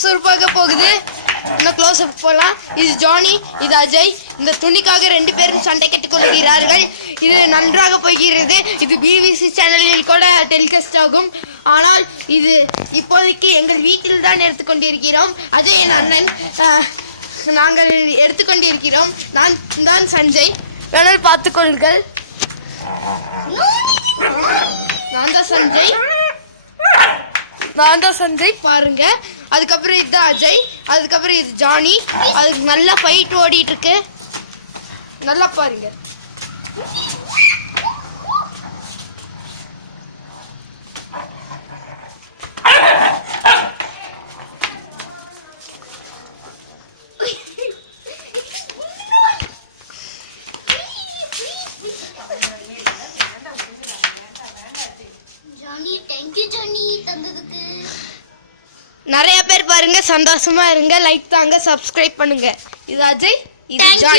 சுறுசுறுப்பாக போகுது. இன்னும் க்ளோஸ் அப் போகலாம். இது ஜானி, இது அஜய். இந்த துணிக்காக 2 பேரும் சண்டை கட்டிக் கொள்கிறார்கள். இது நன்றாக போகிறது. இது பிபிசி சேனலில் கூட டெலிகாஸ்ட் ஆகும். ஆனால் இது இப்போதைக்கு எங்கள் வீட்டில் தான் எடுத்துக்கொண்டிருக்கிறோம். அஜய் என் அண்ணன், நாங்கள் எடுத்துக்கொண்டிருக்கிறோம். நான் தான் சஞ்சய், வேணால் பார்த்துக்கொள்ளுங்கள். நான் தான் சஞ்சய் பாருங்க. அதுக்கப்புறம் இது அஜய், அதுக்கப்புறம் இது ஜானி. அதுக்கு நல்லா ஃபைட் ஓடிட்டு இருக்கு. நல்லா பாருங்க. நிறைய பேர் பாருங்க, சந்தோஷமா இருங்க, லைக் தாங்க, சப்ஸ்கிரைப் பண்ணுங்க. இது அஜய், இது ஜானி.